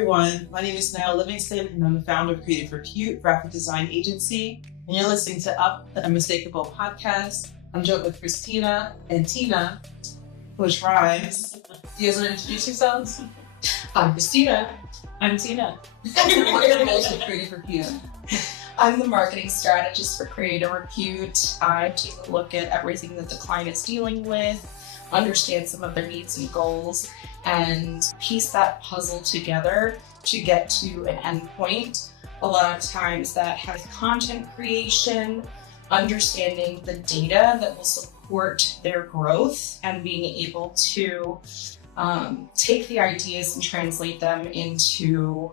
everyone. My name is Nile Livingston, and I'm the founder of Creative Repute, graphic design agency. And you're listening to the Unmistakable Podcast. I'm joined with Kristina and Tina, which rhymes. Do you guys want to introduce yourselves? I'm Kristina. I'm Tina. What are your roles with Creative Repute? I'm the marketing strategist for Creative Repute. I take a look at everything that the client is dealing with, understand some of their needs and goals, and piece that puzzle together to get to an endpoint. A lot of times that has content creation, understanding the data that will support their growth, and being able to take the ideas and translate them into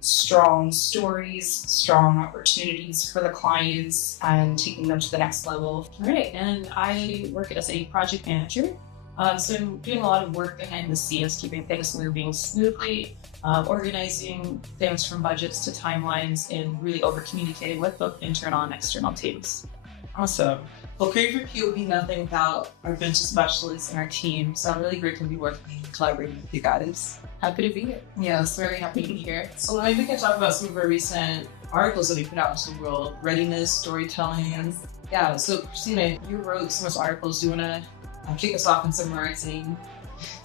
strong stories, strong opportunities for the clients, and taking them to the next level. All right, and I work as a project manager. So I'm doing a lot of work behind the scenes, keeping things moving smoothly, organizing things from budgets to timelines, and really over-communicating with both internal and external teams. Awesome. Well, Creative Repute would be nothing without our bench of specialists and our team. So I'm really grateful to be working and collaborating with you guys. Happy to be here. Yes, very happy to be here. So maybe we can talk about some of our recent articles that we put out into the world. Readiness, storytelling. Yeah, so Kristina, you wrote some of those articles. Do you want to kick us off in summarizing?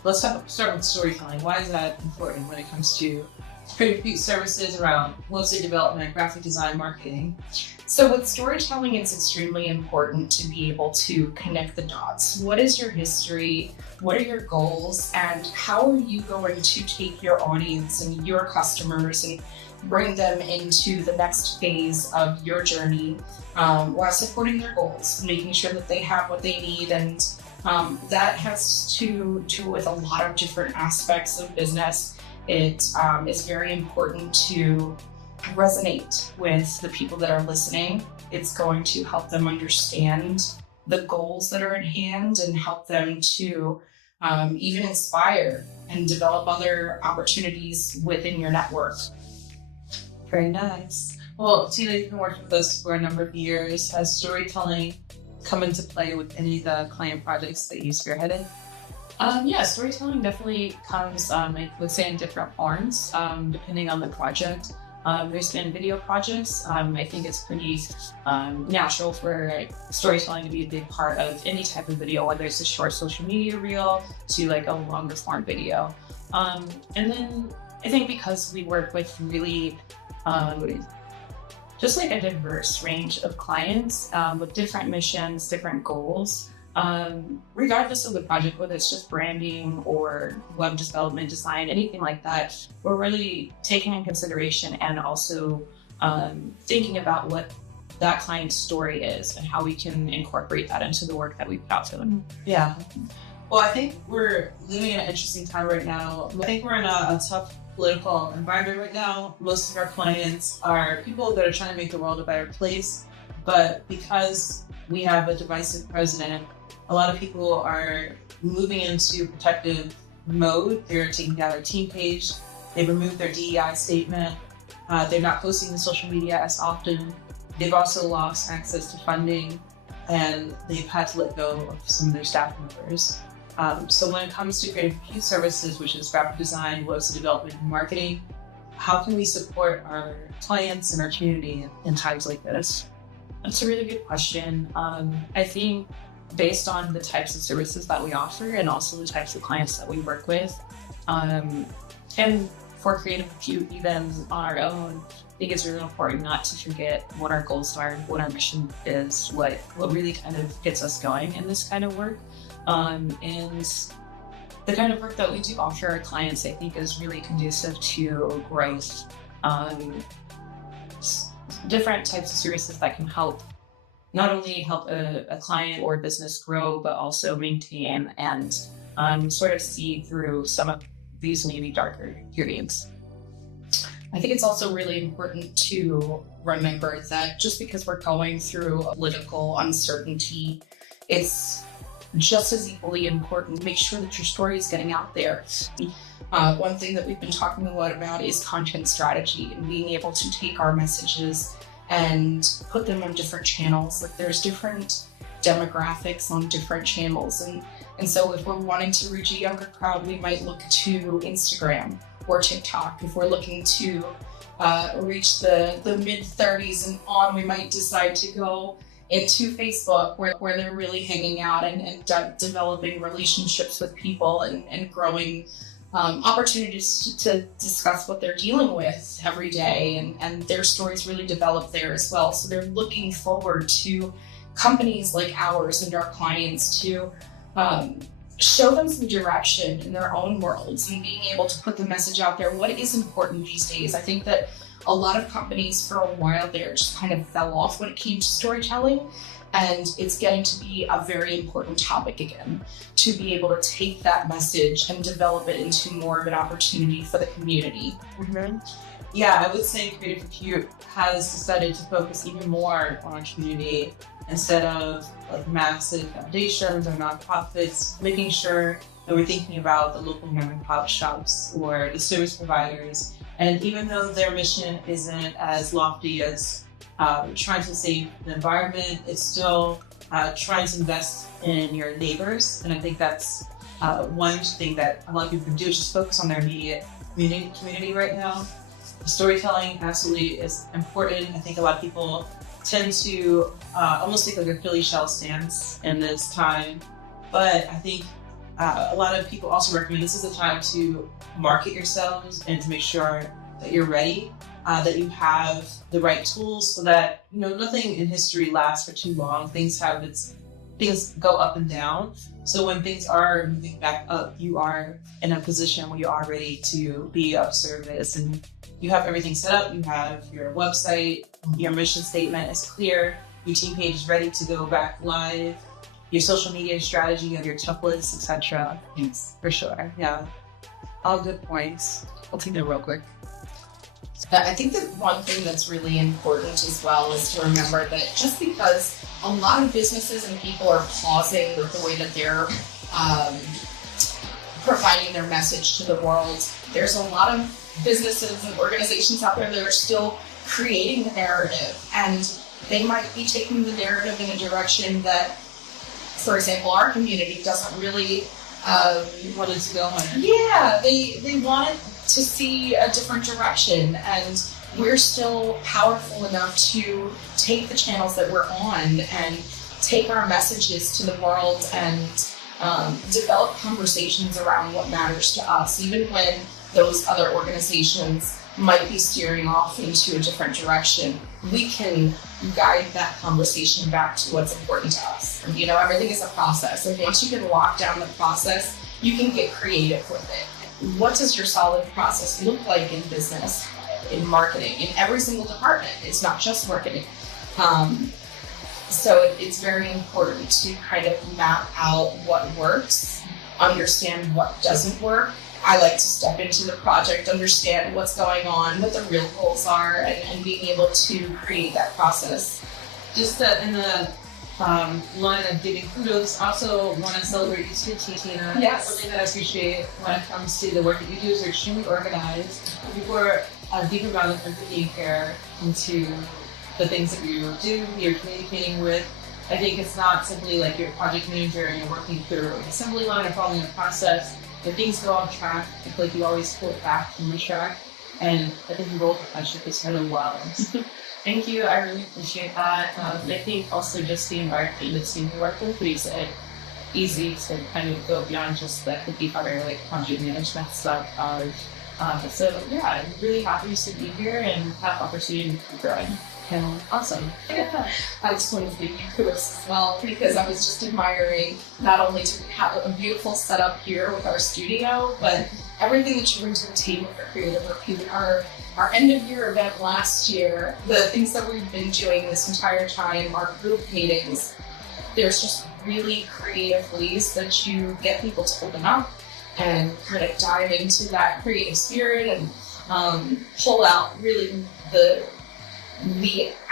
Let's start with storytelling. Why is that important when it comes to Creative Repute services around website development, graphic design, marketing? So with storytelling, it's extremely important to be able to connect the dots. What is your history? What are your goals? And how are you going to take your audience and your customers and bring them into the next phase of your journey while supporting their goals, making sure that they have what they need? And that has to do with a lot of different aspects of business. It is very important to resonate with the people that are listening. It's going to help them understand the goals that are at hand and help them to even inspire and develop other opportunities within your network. Very nice. Well, Tina, you've been working with us for a number of years. Has storytelling come into play with any of the client projects that you spearheaded? Yeah, storytelling definitely comes, I would say, in different forms, depending on the project. There's been video projects. I think it's pretty natural for storytelling to be a big part of any type of video, whether it's a short social media reel to like a longer form video. And then I think because we work with really just like a diverse range of clients with different missions, different goals, regardless of the project, whether it's just branding or web development, design, anything like that, we're really taking in consideration and also thinking about what that client's story is and how we can incorporate that into the work that we put out to them. Yeah. Well, I think we're living in an interesting time right now. I think we're in a tough political environment right now. Most of our clients are people that are trying to make the world a better place, but because we have a divisive president, a lot of people are moving into protective mode. They're taking down their team page. They've removed their DEI statement. They're not posting to social media as often. They've also lost access to funding, and they've had to let go of some of their staff members. So when it comes to Creative Repute services, which is graphic design, website development, and marketing, how can we support our clients and our community in times like this? That's a really good question. I think based on the types of services that we offer and also the types of clients that we work with, and for Creative Repute, even on our own, I think it's really important not to forget what our goals are, what our mission is, what really kind of gets us going in this kind of work. And the kind of work that we do offer our clients, I think, is really conducive to growth. Different types of services that can help not only help a client or business grow, but also maintain and sort of see through some of these maybe darker periods. I think it's also really important to remember that just because we're going through political uncertainty, it's just as equally important to make sure that your story is getting out there. One thing that we've been talking a lot about is content strategy and being able to take our messages and put them on different channels. Like there's different demographics on different channels. And so if we're wanting to reach a younger crowd, we might look to Instagram or TikTok. If we're looking to reach the mid-30s and on, we might decide to go into Facebook where they're really hanging out and developing relationships with people and growing opportunities to discuss what they're dealing with every day, and their stories really develop there as well. So they're looking forward to companies like ours and our clients to show them some direction in their own worlds and being able to put the message out there. What is important these days? I think that a lot of companies for a while there just kind of fell off when it came to storytelling, and it's getting to be a very important topic again, to be able to take that message and develop it into more of an opportunity for the community. Mm-hmm. Yeah, I would say Creative Repute has decided to focus even more on our community instead of like massive foundations or nonprofits, making sure that we're thinking about the local mom and pop shops or the service providers. And even though their mission isn't as lofty as trying to save the environment, it's still trying to invest in your neighbors. And I think that's one thing that a lot of people can do is just focus on their immediate community right now. Storytelling absolutely is important. I think a lot of people tend to almost take like a Philly shell stance in this time. But I think a lot of people also recommend this is a time to market yourselves and to make sure that you're ready, that you have the right tools so that, you know, nothing in history lasts for too long. Things go up and down. So when things are moving back up, you are in a position where you are ready to be of service, and you have everything set up. You have your website, your mission statement is clear, your team page is ready to go back live, your social media strategy, you have your templates, etc. Yes, For sure. Yeah. All good points. I'll take that real quick. I think that one thing that's really important as well is to remember that just because a lot of businesses and people are pausing with the way that they're providing their message to the world, there's a lot of businesses and organizations out there that are still creating the narrative, and they might be taking the narrative in a direction that, for example, our community doesn't really want it to go on. Yeah, they want it to see a different direction, and we're still powerful enough to take the channels that we're on and take our messages to the world and develop conversations around what matters to us, even when those other organizations might be steering off into a different direction. We can guide that conversation back to what's important to us. And, you know, everything is a process, and once you can lock down the process, you can get creative with it. What does your solid process look like in business, in marketing, in every single department? It's not just marketing. So it's very important to kind of map out what works, understand what doesn't work. I like to step into the project, understand what's going on, what the real goals are, and being able to create that process. Just in the line of giving kudos, also want to celebrate you too, Tina. Yes. Something that I appreciate when it comes to the work that you do is you're extremely organized. You pour a deep amount of empathy and care into the things that you do, you're communicating with. I think it's not simply like you're a project manager and you're working through an assembly line or following a process. If things go off track, I feel like you always pull it back from the track. And I think you roll with that ship is really well. Thank you. I really appreciate that. I think also just the environment that the team we work with makes it easy to kind of go beyond just the cookie cutter like project management stuff. So yeah, I'm really happy to be here and have opportunity to keep growing. Yeah. Awesome. Yeah. I just wanted to give you kudos as well, because I was just admiring not only to have a beautiful setup here with our studio, but everything that you bring to the table for Creative Repute. Our end of year event last year, the things that we've been doing this entire time, our group meetings, there's just really creative ways that you get people to open up and kind of dive into that creative spirit and pull out really the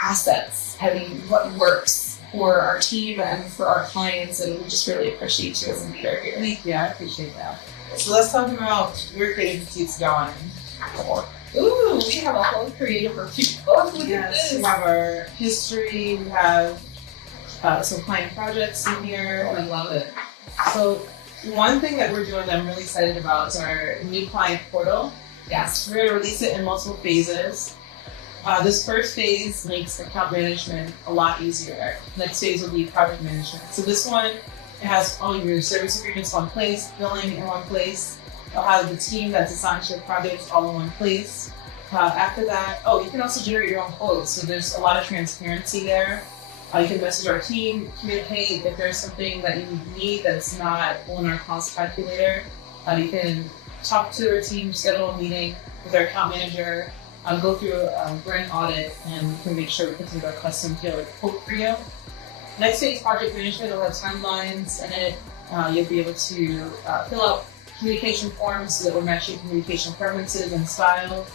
assets and what works for our team and for our clients, and we just really appreciate you as a leader here. Thank you, I appreciate that. So let's talk about where Creative Repute's going. Ooh, we have a whole Creative Repute book. Look at this. We have our history, we have some client projects in here. Oh, I love it. So one thing that we're doing that I'm really excited about is our new client portal. Yes. We're going to release it in multiple phases. This first phase makes account management a lot easier. Next phase will be project management. So this one, it has all your service agreements in one place, billing in one place. You'll have the team that's assigned to your projects all in one place. After that, you can also generate your own quotes. So there's a lot of transparency there. You can message our team, communicate if there's something that you need that's not on our cost calculator. You can talk to our team, schedule a meeting with our account manager, go through a brand audit, and we can make sure we can do our custom tailored quote for you. Next phase, project management, will have timelines in it. You'll be able to fill out communication forms so that we're matching communication preferences and style.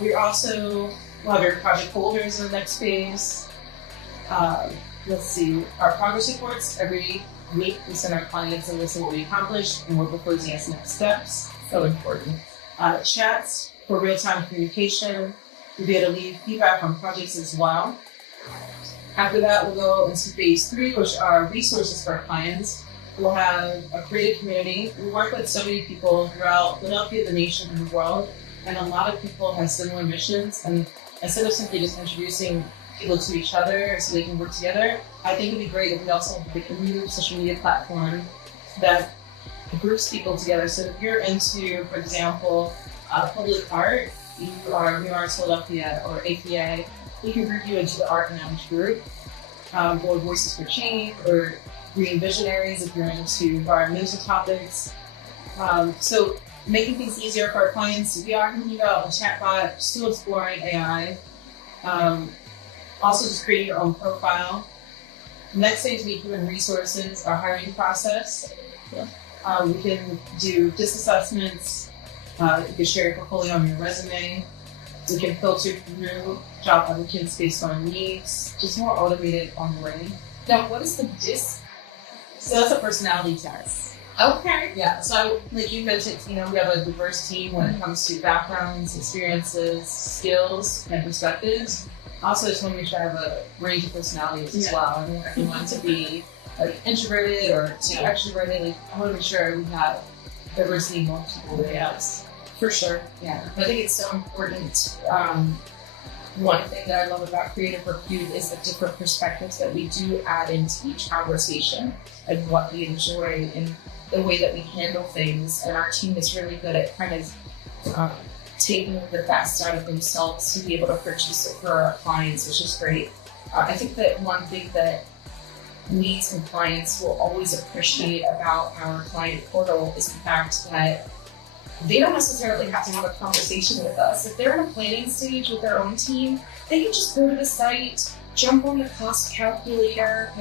We also will have your project folders in the next phase. Let's see, our progress reports every week. We send our clients a list of what we accomplished and we're proposing as next steps. So important. Chats for real-time communication. We'll be able to leave feedback on projects as well. After that, we'll go into phase 3, which are resources for our clients. We'll have a creative community. We work with so many people throughout Philadelphia, the nation, and the world, and a lot of people have similar missions. And instead of simply just introducing people to each other so they can work together, I think it'd be great if we also have a new social media platform that groups people together. So if you're into, for example, public art, you are New Arts Philadelphia or APA, we can group you into the Art Lounge group, or Voices for Change, or Green Visionaries if you're into environmental topics. So making things easier for our clients. We are thinking about a chatbot, still exploring AI. Also just creating your own profile. Next stage will be human resources, our hiring process. We can do disc assessments. You can share your portfolio on your resume. We can filter through job applicants based on needs, just more automated on the way. Now, what is the DISC? So that's a personality test. Okay. Yeah, so like you mentioned, we have a diverse team when it comes to backgrounds, experiences, skills, and perspectives. Also, just want to make sure I have a range of personalities as well. I don't want everyone to be introverted or too extroverted. I want to make sure we have diversity in multiple areas. For sure. Yeah. I think it's so important. One thing that I love about Creative Repute is the different perspectives that we do add into each conversation and what we enjoy and the way that we handle things. And our team is really good at kind of taking the best out of themselves to be able to purchase it for our clients, which is great. I think that one thing that leads and clients will always appreciate about our client portal is the fact that they don't necessarily have to have a conversation with us. If they're in a planning stage with their own team, they can just go to the site, jump on the cost calculator,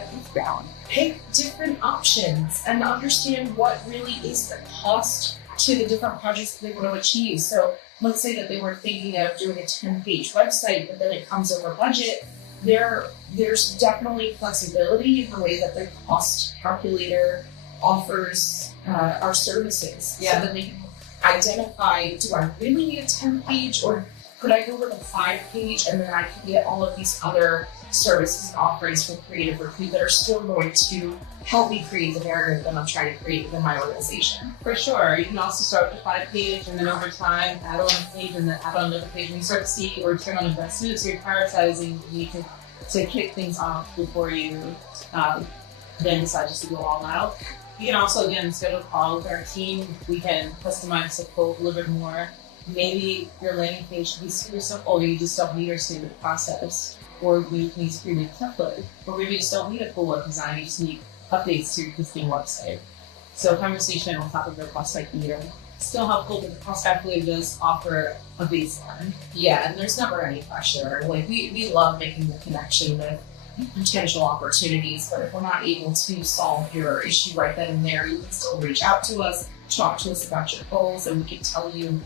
pick different options, and understand what really is the cost to the different projects that they want to achieve. So let's say that they were thinking of doing a 10-page website, but then it comes over budget. There's definitely flexibility in the way that the cost calculator offers our services. Yeah. So that they can identify, do I really need a 10-page or could I go with a 5-page and then I can get all of these other services and offerings from Creative Repute that are still going to help me create the narrative that I'm trying to create within my organization. For sure. You can also start with a 5-page and then over time add on a page and then add on another page and you start to see a return on investment. So you're prioritizing, you need to kick things off before you then decide just to go all out. You can also, again, schedule a call with our team. We can customize the quote a little bit more. Maybe your landing page should be super simple, or you just don't need our standard process, or we need to create a template, or maybe you just don't need a full web design, you just need updates to your existing website. So conversation on top of your cost calculator. Still helpful, but the cost calculator does offer a baseline. Yeah, and there's never any pressure. Like we love making the connection with potential opportunities, but if we're not able to solve your issue right then and there, you can still reach out to us, talk to us about your goals, and we can tell you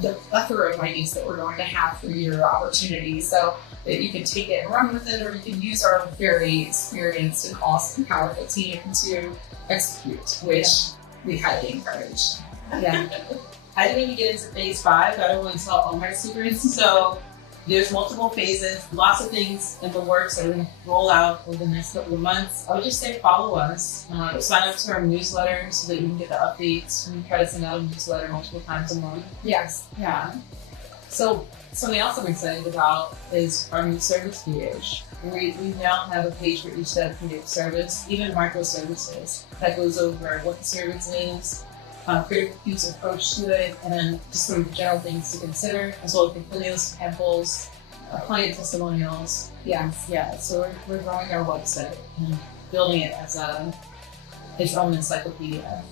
the plethora of ideas that we're going to have for your opportunities. So that you can take it and run with it, or you can use our very experienced and awesome, powerful team to execute, which we highly encourage. Yeah. I think when you get into phase 5, I don't want to tell all my secrets. So There's multiple phases, lots of things in the works that we're going to roll out over the next couple of months. I would just say follow us. Sign up to our newsletter so that you can get the updates. We try to send out a newsletter multiple times a month. Yes. Yeah. So something else I'm excited about is our new service page. We now have a page for each dedicated service, even microservices, that goes over what the service is, Creative Repute's approach to it, and then just some general things to consider, as well as portfolios, samples, client testimonials. Yes. Yeah, so we're growing our website and building it as its own encyclopedia.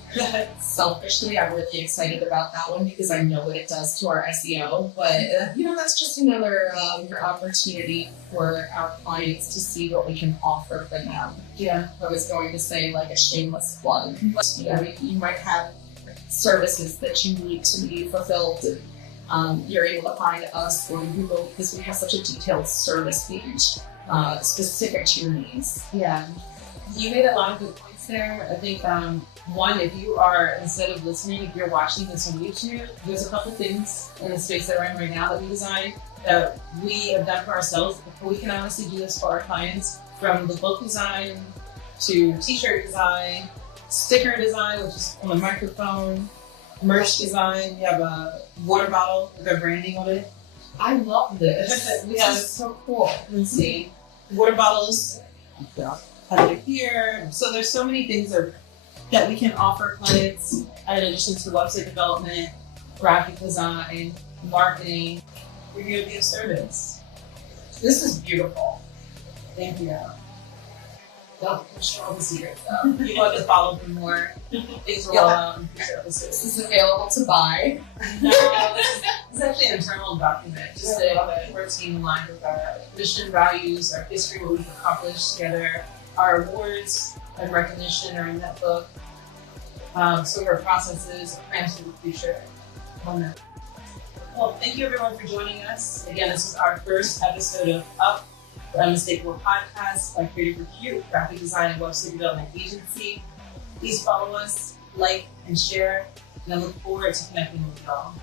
Selfishly, I'm really excited about that one because I know what it does to our SEO. But that's just another opportunity for our clients to see what we can offer for them. Yeah, I was going to say like a shameless plug. You might have services that you need to be fulfilled. You're able to find us on Google because we have such a detailed service page specific to your needs. Yeah. You made a lot of good points there. I think one, if you are, instead of listening, if you're watching this on YouTube, there's a couple things in the space that we're in right now that we designed that we have done for ourselves, but we can honestly do this for our clients, from the book design to t-shirt design, sticker design, which is on a microphone, merch design. We have a water bottle with our branding on it. I love this. We have so cool. Let's see, water bottles. Have it here. So there's so many things that we can offer clients in addition to website development, graphic design, marketing. We're here to be of service. This is beautiful. Thank you. Don't show all the secrets though. You want to follow for more things roll out and services. This is available to buy. No, this is actually an internal document. Just to we're team aligned with our mission, values, our history, what we've accomplished together. Our awards and recognition are in that book. Some of our processes, plans for the future. Well, thank you everyone for joining us. Again, this is our first episode of Up, the Unmistakable Podcast by Creative Repute, graphic design and website development agency. Please follow us, like, and share, and I look forward to connecting with you all.